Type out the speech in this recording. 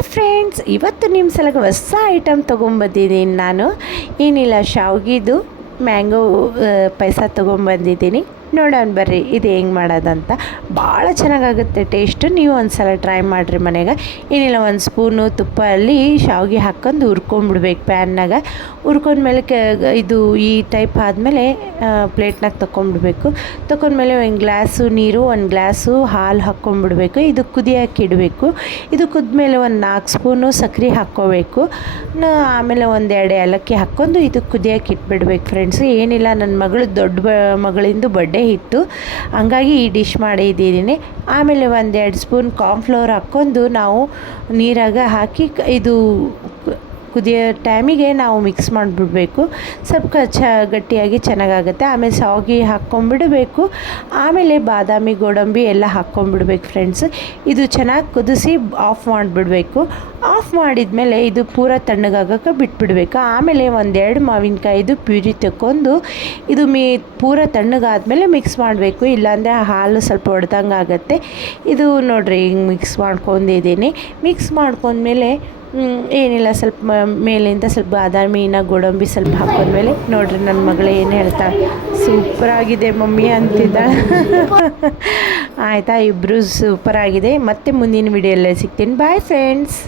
Hi friends, ಇವತ್ತು ನಿಮ್ಮ ಸಲಗ ಹೊಸ ಐಟಮ್ ತೊಗೊಂಬಂದಿದ್ದೀನಿ. ನಾನು ಏನಿಲ್ಲ, ಶಾವ್ಗಿದು ಮ್ಯಾಂಗೋ ಪಾಯಸ ತೊಗೊಂಬಂದಿದ್ದೀನಿ. ನೋಡೋಣ ಬರ್ರಿ ಇದು ಹೆಂಗೆ ಮಾಡೋದಂತ. ಭಾಳ ಚೆನ್ನಾಗಾಗುತ್ತೆ ಟೇಸ್ಟು. ನೀವು ಒಂದು ಸಲ ಟ್ರೈ ಮಾಡಿರಿ ಮನೆಗೆ. ಏನಿಲ್ಲ, ಒಂದು ಸ್ಪೂನು ತುಪ್ಪದಲ್ಲಿ ಶಾವಿಗೆ ಹಾಕ್ಕೊಂಡು ಹುರ್ಕೊಂಬಿಡ್ಬೇಕು ಪ್ಯಾನ್ನಾಗ. ಹುರ್ಕೊಂಡ್ಮೇಲೆ ಇದು ಈ ಟೈಪ್ ಆದಮೇಲೆ ಪ್ಲೇಟ್ನಾಗ ತೊಗೊಂಬಿಡ್ಬೇಕು. ತೊಗೊಂಡ್ಮೇಲೆ ಒಂದು ಗ್ಲಾಸು ನೀರು, ಒಂದು ಗ್ಲಾಸು ಹಾಲು ಹಾಕ್ಕೊಂಬಿಡ್ಬೇಕು. ಇದು ಕುದಿಯೋಕೆ ಇಡಬೇಕು. ಇದು ಕುದ್ಮೇಲೆ ಒಂದು 4 ಸ್ಪೂನು ಸಕ್ಕರೆ ಹಾಕ್ಕೋಬೇಕು. ಆಮೇಲೆ ಒಂದೆರಡು ಏಲಕ್ಕಿ ಹಾಕ್ಕೊಂಡು ಇದು ಕುದಿಯೋಕೆ ಇಟ್ಬಿಡ್ಬೇಕು ಫ್ರೆಂಡ್ಸು. ಏನಿಲ್ಲ, ನನ್ನ ಮಗಳು ದೊಡ್ಡ ಮಗಳಿಂದು ಬರ್ಡೇ ಇತ್ತು, ಹಂಗಾಗಿ ಈ ಡಿಶ್ ಮಾಡಿದ್ದೀನಿ. ಆಮೇಲೆ 1-2 ಸ್ಪೂನ್ ಕಾರ್ನ್ಫ್ಲವರ್ ಹಾಕ್ಕೊಂಡು ನಾವು ನೀರಾಗ ಹಾಕಿ ಇದು ಕುದಿಯೋ ಟೈಮಿಗೆ ನಾವು ಮಿಕ್ಸ್ ಮಾಡಿಬಿಡ್ಬೇಕು. ಸ್ವಲ್ಪ ಗಟ್ಟಿಯಾಗಿ ಚೆನ್ನಾಗಾಗುತ್ತೆ. ಆಮೇಲೆ ಶಾವಿಗೆ ಹಾಕ್ಕೊಂಬಿಡಬೇಕು. ಆಮೇಲೆ ಬಾದಾಮಿ ಗೋಡಂಬಿ ಎಲ್ಲ ಹಾಕ್ಕೊಂಬಿಡ್ಬೇಕು ಫ್ರೆಂಡ್ಸ್. ಇದು ಚೆನ್ನಾಗಿ ಕುದಿಸಿ ಆಫ್ ಮಾಡಿಬಿಡ್ಬೇಕು. ಆಫ್ ಮಾಡಿದ್ಮೇಲೆ ಇದು ಪೂರ ತಣ್ಣಗಾಗೋಕ್ಕೆ ಬಿಟ್ಬಿಡ್ಬೇಕು. ಆಮೇಲೆ 1-2 ಮಾವಿನಕಾಯಿದು ಪ್ಯೂರಿ ತಗೊಂಡು ಇದು ಪೂರ ತಣ್ಣಗಾದ್ಮೇಲೆ ಮಿಕ್ಸ್ ಮಾಡಬೇಕು. ಇಲ್ಲಾಂದರೆ ಹಾಲು ಸ್ವಲ್ಪ ಒಡೆದಂಗೆ ಆಗುತ್ತೆ. ಇದು ನೋಡಿರಿ, ಹಿಂಗೆ ಮಿಕ್ಸ್ ಮಾಡ್ಕೊಂಡಿದ್ದೀನಿ. ಮಿಕ್ಸ್ ಮಾಡ್ಕೊಂಡ್ಮೇಲೆ ಏನಿಲ್ಲ, ಸ್ವಲ್ಪ ಮೇಲಿಂದ ಸ್ವಲ್ಪ ಬಾದಾಮಿನ ಗೋಡಂಬಿ ಸ್ವಲ್ಪ ಹಾಕೊಂಡ್ಮೇಲೆ ನೋಡ್ರಿ, ನನ್ನ ಮಗಳು ಏನು ಹೇಳ್ತಾಳೆ, ಸೂಪರಾಗಿದೆ ಮಮ್ಮಿ ಅಂತಿದ್ದಾಳೆ. ಆಯಿತಾ, ಇಬ್ಬರು ಸೂಪರಾಗಿದೆ. ಮತ್ತೆ ಮುಂದಿನ ವಿಡಿಯೋಲ್ಲೇ ಸಿಗ್ತೀನಿ. Bye friends.